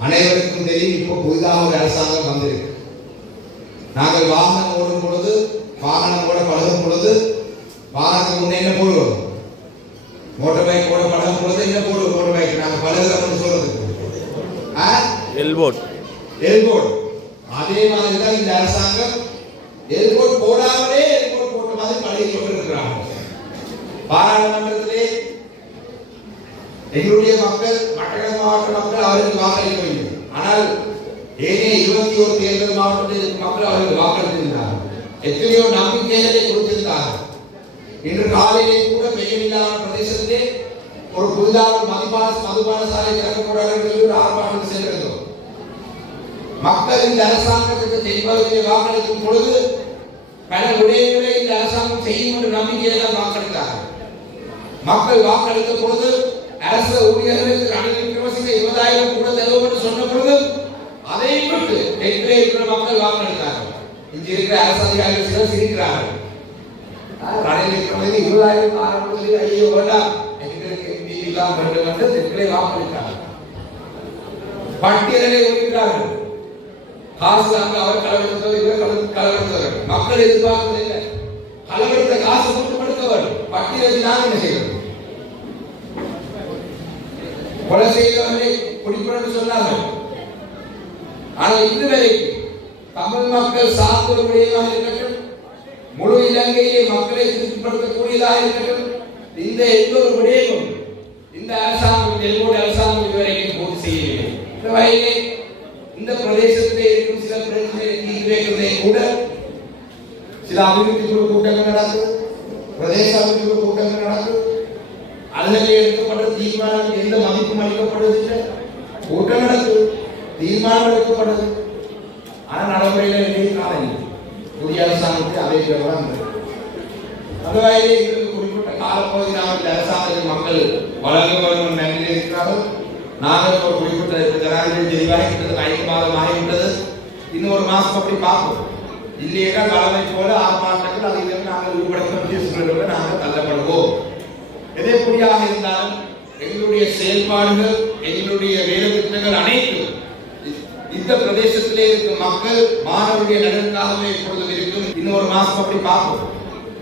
அனைவருக்கும் தெரியும் இப்போ புதிதாக ஒரு அரசாங்கம் வந்திருக்கு. நாங்கள் வாகனம் ஓடும் பொழுது வாகனம் ஓட பழகும் பொழுது வாகனத்துக்கு முன்னே என்ன போடுவோம்? மோட்டார் பைக் ஓட பழகும் பொழுது என்ன போடுவோம் மோட்டார் பைக் நாங்கள் பழகுறோம்னு சொல்றதுக்கு ஆ? எல்போட் எல்போர்டு அதே மாதிரி தான் இந்த அரசாங்கம் எல்போர்டு போடாமலே எல்போர்டு போட்ட மாதிரி பழகி கொண்டிருக்கிறாங்க. பாராளுமன்றத்திலே எங்களுடைய மக்கள் மட்டக்களப்பு மாவட்ட மக்கள் அவருக்கு வாக்களிக்கவில்லை ஆனால் ஏனே இருபத்தி ஒரு தேர்தல் மாவட்டத்தில் மக்கள் அவர்கள் வாக்களித்திருந்தார் எத்தனையோ நம்பிக்கைகளை கொடுத்திருந்தார் இன்று காலையிலே கூட பெய்யமில்லாத பிரதேசத்திலே ஒரு புதிதாக மதுபான மதுபான சாலை திறக்கக்கூடாது என்று ஒரு ஆர்ப்பாட்டம் செய்திருந்தோம். மக்கள் இந்த அரசாங்கத்துக்கு தெளிவாக வாக்களிக்கும் பொழுது பல விடயங்களை இந்த அரசாங்கம் செய்யும் என்ற நம்பிக்கையை தான் வாக்களித்தார்கள். மக்கள் வாக்களித்த பொழுது அரசு ஊழியர்களுக்கு ரணில் விக்ரமசிங்க இருபதாயிரம் கூட தருவோம் என்று சொன்ன பொழுது அதை விட்டு தெற்கிலே இருக்கிற மக்கள் வாக்களித்தார்கள் இங்கு இருக்கிற அரசு அதிகாரிகள் சிலர் சிரிக்கிறார்கள். ரணில் விக்ரமசிங்க இருபதாயிரம் ஆரம்பத்தில் ஐயோ வேண்டாம். எங்களுக்கு எம்பி வேண்டும் என்று தெற்கிலே வாக்களித்தார்கள் பட்டியலை ஒதுக்கிறார்கள் காசு அங்க அவர் களவெடுத்தவர் இவர் களவெடுத்தவர். மக்கள் எதிர்பார்க்கவில்லை களவெடுத்த காசு பட்டியலை நான் என்ன செய்வது? கொலை செய்தவர்களை குடிப்புறன்னு சொன்னார்கள் ஆனால் இன்று தமிழ் மக்கள் சார்ந்த ஒரு இருக்கட்டும் முழு இலங்கையிலே மக்களை திருப்திப்படுத்தக்கூடியதாக இருக்கட்டும் இந்த எந்த ஒரு விடயமும் இந்த அரசாங்கம் எல்லோட அரசாங்கம் இதுவரைக்கும் பூர்த்தி செய்யவில்லை. இந்த வகையிலே இந்த பிரதேசத்திலே இருக்கும் சில பிரச்சனைகளை தீர்த்து கூட சில அபிவிருத்தி குழு கூட்டங்கள் நடக்கும் பிரதேச அபிவிருத்தி குழு கூட்டங்கள் நடக்கும் அதில் அளிக்கப்படுவதில்லை கூட்டங்களுக்கு தீர்மானம் எடுக்கப்படுது ஆனால் நடைமுறையில் எதுவும் காலம் புதிய அரசாங்கத்தை அதே விவரம் அந்த வகையிலே எங்களுக்கு குறிப்பிட்ட காலப்பகுதி நாம் இந்த அரசாங்கத்தில் மக்கள் வழங்க வேண்டும் நிலையில் இருக்கிறார்கள் நாங்கள் ஒரு குறிப்பிட்ட ஜனாதிபதி தெளிவாக கிட்டத்தட்ட ஐந்து மாதம் ஆகிவிட்டது. இன்னும் ஒரு மாதம் அப்படி பார்ப்போம். இல்லையா கடமை போல ஆர்ப்பாட்டங்கள் அதை நாங்கள் ஈடுபடுத்த சூழலுக்கு நாங்கள் தள்ளப்படுவோம். எதே புரியாக இருந்தால் எங்களுடைய செயல்பாடுகள் எங்களுடைய வேலை திட்டங்கள் அனைத்தும் இந்த பிரதேசத்திலே இருக்கும் மக்கள் மாணவருடைய நலனுக்காகவே எப்பொழுதும் இருக்கும். இன்னொரு ஒரு மாசம் அப்படி பார்ப்போம்.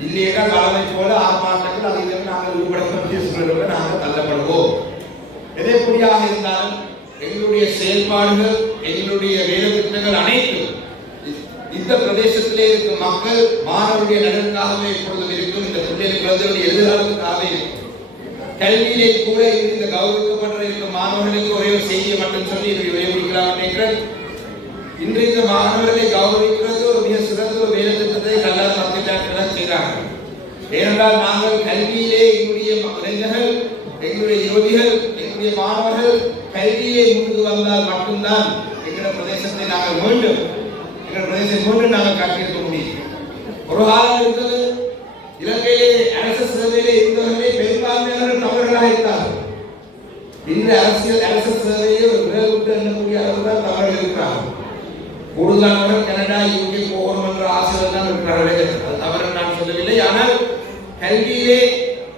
இல்லையா கடமை போல ஆர்ப்பாட்டங்கள் அதை இதை நாங்கள் ஈடுபடுத்த நாங்கள் தள்ளப்படுவோம். எதை புரியாக இருந்தாலும் எங்களுடைய செயல்பாடுகள் எங்களுடைய வேலை திட்டங்கள் அனைத்தும் இந்த பிரதேசத்திலே இருக்கும் மக்கள் மாணவருடைய நலனுக்காகவே எப்பொழுதும் இருக்கும். இந்த பிள்ளைகள் குழந்தைகளுடைய எதிர்காலத்துக்காகவே இருக்கும் கல்வியிலே கூட இருந்த கௌரவிக்கப்பட்டிருக்கும் மாணவர்களுக்கு ஒரே ஒரு செய்தியை மட்டும் சொல்லி இதை உபயோகிக்கலாம் நினைக்கிறேன். இன்று இந்த மாணவர்களை கௌரவிக்கிறது ஒரு மிக சிறந்த ஒரு வேலை திட்டத்தை கல்லார் மத்திய செய்கிறாங்க. ஏனென்றால் நாங்கள் கல்வியிலே எங்களுடைய இளைஞர்கள் எங்களுடைய யுவதிகள் எங்களுடைய மாணவர்கள் கல்வியிலே முன்பு வந்தால் மட்டும்தான் எங்களுடைய பிரதேசத்தை நாங்கள் மீண்டும் எங்கள் பிரதேசத்தை மீண்டும் நாங்கள் காட்டியிருக்க முடியும். ஒரு காலம் இருந்தது இலங்கையிலே அரசு சேவையிலே இருந்தவர்களே பெரும்பான்மையானவர்கள் தமிழர்களாக இருந்தார்கள் இன்று அரசியல் அரசு சேவையை ஒரு விரல் எண்ணக்கூடிய அளவுதான் தமிழர்கள் இருக்கிறார்கள். கூடுதலானவர்கள் கனடா யூகே போகணும் என்ற ஆசைகள் தான் இருக்கிறார்களே. அது தவறு நான் சொல்லவில்லை. ஆனால் கல்வியிலே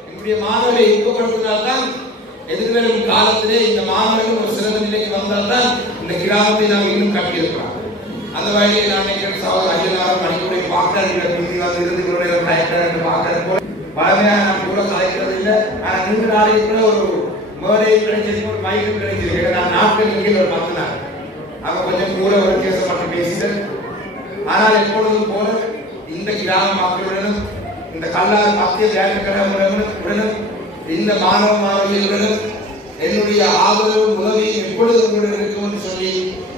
என்னுடைய மாணவர்களை ஊக்கப்படுத்தினால்தான் எதிர்வரும் காலத்திலே இந்த மாணவர்கள் ஒரு சிறந்த நிலைக்கு வந்தால்தான் இந்த கிராமத்தை நாம் இன்னும் கட்டியிருக்கிறோம். அந்த வகையில் நான் நினைக்கிறேன் சகோதர ஐயனாரும் மணிக்குடைய பார்க்கிறார்கள் பிரிவுகள் இருந்து இவருடைய கலைக்கிறார்கள் பார்க்கிறது போல பழமையாக நான் கூட கலைக்கிறது இல்லை. ஆனால் ரெண்டு நாளைக்கு கூட ஒரு மேடை கிடைச்சது ஒரு மைக்கும் கிடைச்சது. நான் நாட்கள் கீழே ஒரு பத்து நாள். அவங்க கொஞ்சம் கூட ஒரு வித்தியாசப்பட்டு பேசிட்டேன் ஆனால் எப்பொழுதும் போல இந்த கிராம மக்களுடனும் இந்த கல்லார் மத்திய வேலைக்கிழமையுடனும் இந்த மாணவ மாணவிகளுடனும் என்னுடைய ஆதரவு உதவி எப்பொழுது கூட இருக்கும் என்று சொல்லி